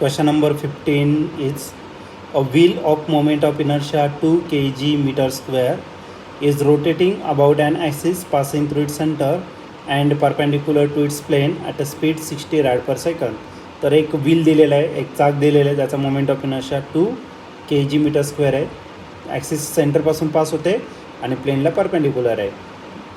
Question number 15 is a wheel of moment of inertia 2 kg meter square is rotating about an axis passing through its center and perpendicular to its plane at a speed 60 rad per second. तर एक wheel दिलेला आहे, एक चाक दिलेलं आहे, त्याचा moment of inertia 2 kg metre square आहे. ॲक्सिस सेंटरपासून पास होते आणि प्लेनला परपेंडिक्युलर आहे.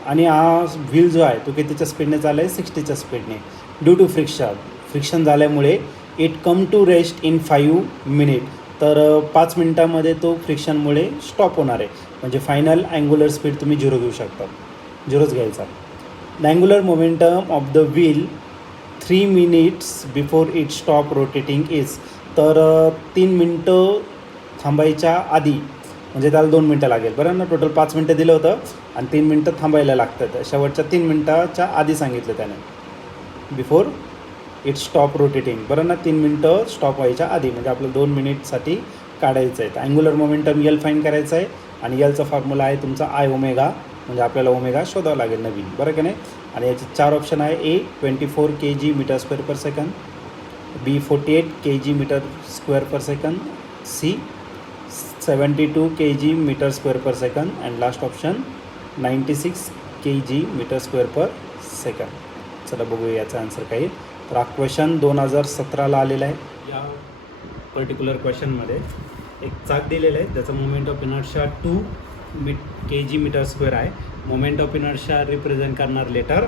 आणि हा व्हील जो आहे तो कितीच्या स्पीडने चालला आहे? 60च्या स्पीडने. ड्यू टू फ्रिक्शन झाल्यामुळे it come to rest in 5 minute. तर 5 मिनटामध्ये तो फ्रिक्शनमुळे स्टॉप होणार आहे. म्हणजे फायनल अँग्युलर स्पीड तुम्ही 0 घेऊ शकता, 0च घ्यायचा. The angular momentum of the wheel 3 minutes before it stop rotating is. तर 3 मिनटं थांबायच्या आधी, म्हणजे त्याला 2 मिनटं लागेल, बरं ना. टोटल 5 मिनटं दिलं होतं आणि 3 मिनटं थांबायला लागतात. शेवटच्या 3 मिनटाच्या आधी सांगितलं त्याने, बिफोर इट स्टॉप रोटेटिंग, बरं ना. 3 मिनटं स्टॉप व्हायच्या आधी, म्हणजे आपलं 2 मिनिटसाठी काढायचं आहे. तर अँग्युलर मोमेंटम यल फाईन करायचं आहे आणि यलचा फॉर्म्युला आहे तुमचा आय ओमेगा, म्हणजे आपल्याला ओमेगा शोधावं लागेल नवीन, बरं का नाही. आणि याचे 4 ऑप्शन आहे. A 24 kg metre square per second, b 48 kg metre square per second, c 72 kg metre square per second and last option 96 kg metre square per second. चला बघूया याचा आन्सर काही. तर हा क्वेश्चन 2017ला आलेला आहे. या पर्टिक्युलर क्वेश्चनमध्ये एक चाक दिलेलं आहे, त्याचं moment of inertia 2 kg metre square आहे. मोमेंट ऑफ इनर्शिया रिप्रेझेंट करणार लेटर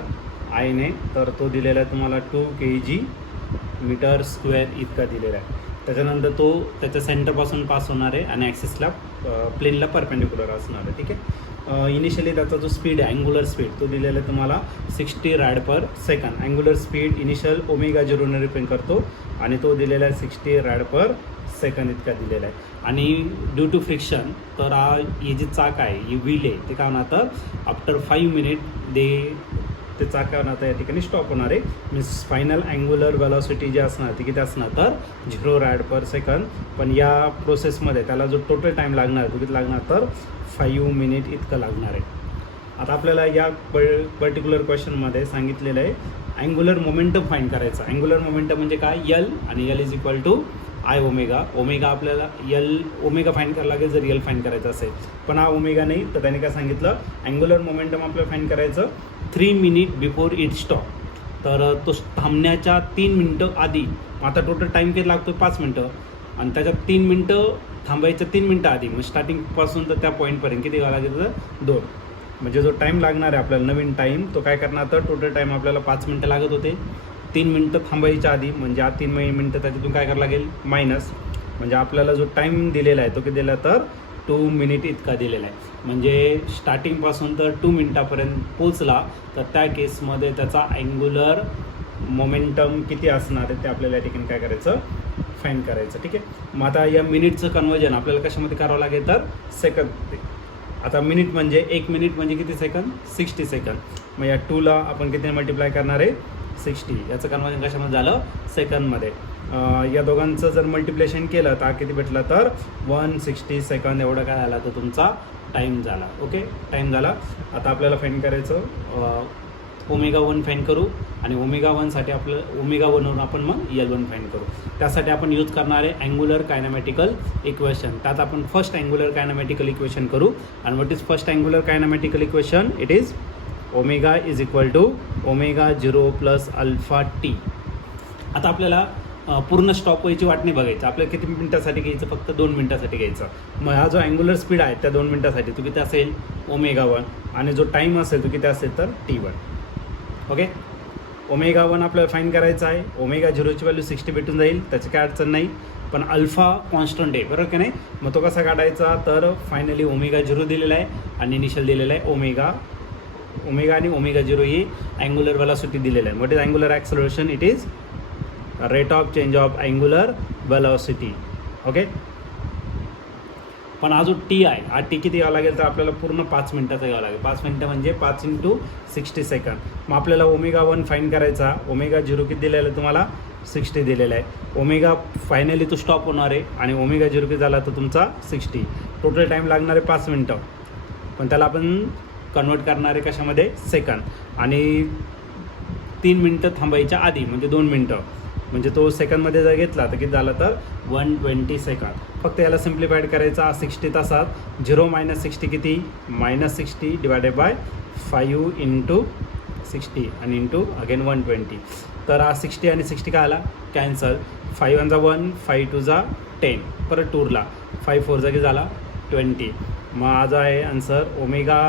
आयने. तर तो दिलेला आहे तुम्हाला 2 kg मीटर स्क्वेअर इतका दिलेला आहे. त्याच्यानंतर तो त्याच्या सेंटरपासून पास होणार आहे आणि ॲक्सिसला प्लेनला परपेंडिक्युलर असणार आहे. ठीक आहे. इनिशियली त्याचा जो स्पीड आहे, अँग्युलर स्पीड, तो दिलेला आहे तुम्हाला 60 rad per second. Angular speed initial omega 0ने रिप्रेझेंट करतो आणि तो दिलेला आहे 60 रॅड पर सेकंड इतका दिलेला आहे. आणि ड्यू टू फ्रिक्शन, तर ही जी चाक आहे, ही व्हील आहे, ते काय होणार, तर आफ्टर 5 मिनिट ते चाक काय होणार, तर या ठिकाणी स्टॉप होणार आहे. मीन्स फायनल अँग्युलर वेलॉसिटी जी असणार ती किती असणार, तर 0 रॅड पर सेकंड. पण या प्रोसेसमध्ये त्याला जो टोटल टाईम लागणार तो किती लागणार, तर 5 मिनिट इतकं लागणार आहे. आता आपल्याला या पर्टिक्युलर क्वेश्चनमध्ये सांगितलेलं आहे अँग्युलर मोमेंटम फाईंड करायचा. अँग्युलर मोमेंटम म्हणजे काय, यल, आणि L is equal to I omega. Omega आपल्याला यल ओमेगा फाईंड करायला लागेल जर यल फाईंड करायचं असेल, पण हा ओमेगा नाही. तर त्याने काय सांगितलं, अँग्युलर मोमेंटम आपल्याला फाईंड करायचं 3 मिनिट बिफोर इट स्टॉप. तर तो थांबण्याच्या 3 मिनटं आधी. आता टोटल टाईम किती लागतो, 5 मिनटं, आणि त्याच्यात 3 मिनटं थांबायचं 3 मिनटं आधी. म्हणजे स्टार्टिंगपासून तर त्या पॉईंटपर्यंत किती लागेल, तर 2. म्हणजे जो टाईम लागणार आहे आपल्याला नवीन टाईम, तो काय करणार, तर टोटल टाईम आपल्याला 5 मिनटं लागत होते. 3 मिनटं थांबायच्या आधी, म्हणजे 3 मिनटं त्याच्यातून काय करावं लागेल, मायनस. म्हणजे आपल्याला जो टाईम दिलेला आहे तो किती दिला, तर 2 मिनिट इतका दिलेला आहे. म्हणजे स्टार्टिंगपासून तर 2 मिनटापर्यंत पोचला, तर त्या केसमध्ये त्याचा अँग्युलर मोमेंटम किती असणार आहे ते आपल्याला या ठिकाणी काय करायचं, फाईंड करायचं. ठीक आहे. मग आता या मिनिटचं कन्वर्जन आपल्याला कशामध्ये करावं लागेल, तर सेकंड. आता मिनिट म्हणजे 1 मिनिट म्हणजे किती सेकंद, 60 सेकंद. मग या 2ला आपण किती मल्टिप्लाय करणार आहे, 60. याचं कन्वर्जन कशामध्ये झालं, सेकंदमध्ये. या दोघांचं जर मल्टिप्लेशन केलं तर किती भेटलं, तर 160 सेकंद एवढं काय झाला, तर तुमचा टाईम झाला. ओके, टाईम झाला. आता आपल्याला फाईंड करायचं ओमेगा 1 फाईंड करू, आणि ओमेगा 1साठी आपलं ओमेगा 1वरून आपण मग L1 फाईंड करू. त्यासाठी आपण यूज करणार आहे अँग्युलर कायनॅमॅटिकल इक्वेशन. त्यात आपण फर्स्ट अँग्युलर कायनॅमॅटिकल इक्वेशन करू. आणि what is first angular kinematical equation, it is omega is equal to omega 0 plus alpha t. आता आपल्याला पूर्ण स्टॉप व्हायची वाट नाही बघायचं, आपल्याला किती मिनटासाठी घ्यायचं, फक्त 2 मिनटासाठी घ्यायचं. मग हा जो अँग्युलर स्पीड आहे त्या 2 मिनटासाठी तो किती असेल, ओमेगा 1, आणि जो टाईम असेल तो किती असेल, तर T1. ओके. ओमेगा 1 आपल्याला फाईंड करायचं आहे. ओमेगा 0ची व्हॅल्यू 60 भेटून जाईल, त्याची काय अडचण नाही. पण अल्फा कॉन्स्टंट आहे, बरोबर की नाही. मग तो कसा काढायचा, तर फायनली ओमेगा 0 दिलेला आहे आणि इनिशियल दिलेला आहे ओमेगा आणि ओमेगा 0 ही अँग्युलर वेलॉसिटी दिलेला आहे. What is angular acceleration, it is rate of change of angular velocity. Okay. पण हा जो टी आहे, हा टी किती घ्यावा लागेल, तर आपल्याला पूर्ण 5 मिनटाचा घ्यावा लागेल. 5 मिनटं म्हणजे 5 × 60 सेकंड. मग आपल्याला ओमेगा 1 फाईंड करायचा. ओमेगा 0 किती दिलेला आहे तुम्हाला, 60 दिलेला आहे. ओमेगा फायनली तो स्टॉप होणार आहे आणि ओमेगा 0 किती झाला, तर तुमचा 60. टोटल टाईम लागणार आहे 5 मिनटं, पण त्याला आपण कन्वर्ट करणार आहे कशामध्ये, सेकंड. आणि 3 मिनटं थांबायच्या आधी, म्हणजे 2 मिनटं. म्हणजे तो सेकंदमध्ये जर घेतला तर किती झालं तर 120 सेकंद. फक्त याला सिम्प्लिफाईड करायचा 60 तासात 0 - 60 किती -60 डिवायडेड बाय 5 इंटू 60 आणि इंटू अगेन 120. तर हा 60 आणि 60 काय आला कॅन्सल. 5 1 1 5 2 10 परत टूरला 5 4 किती झाला 20. मग हा जो आहे आन्सर ओमेगा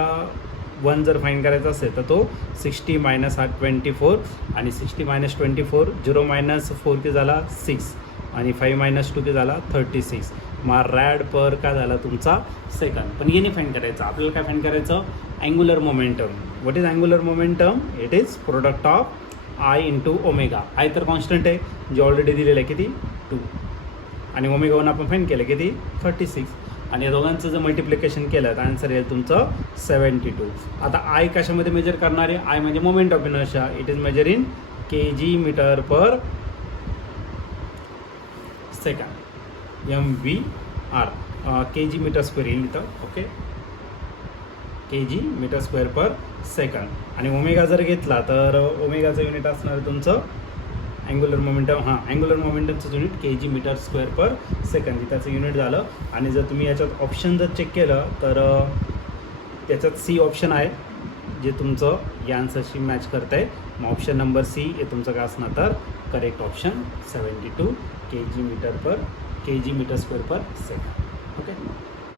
1 जर फाईन करायचा असेल तर तो 60 - हा 24 आणि 60 - 24 0 - 4 किती झाला 6 आणि 5 - 2 किती झाला 36. मग रॅड पर काय झाला तुमचा सेकंद. पण येणे फाईन करायचं आपल्याला काय फाईन करायचं angular momentum. What is angular momentum? It is product of I into omega. I तर कॉन्स्टंट आहे जे ऑलरेडी दिलेलं आहे किती 2 आणि ओमेगा 1 आपण फाईन केलं किती 36 आणि या दोघांचं जर मल्टिप्लिकेशन केलं तर आन्सर येईल तुमचं 72. आता आय कशामध्ये मेजर करणार आहे? आय म्हणजे moment of inertia. It is measured in kg metre per second MVR. kg metre square येईल इथं. Okay kg metre square per second. आणि ओमेगा जर घेतला तर ओमेगाचं युनिट असणार आहे तुमचं अँग्युलर मोमेंटम. अँग्युलर मोमेंटमचं unit kg metre square per second त्याचं युनिट झालं. आणि जर तुम्ही याच्यात ऑप्शन जर चेक केलं तर त्याच्यात सी ऑप्शन आहे जे तुमचं या आन्सरशी मॅच करतं आहे. मग ऑप्शन नंबर सी हे तुमचं काय असणार तर correct option 72 kg metre square per second. Okay.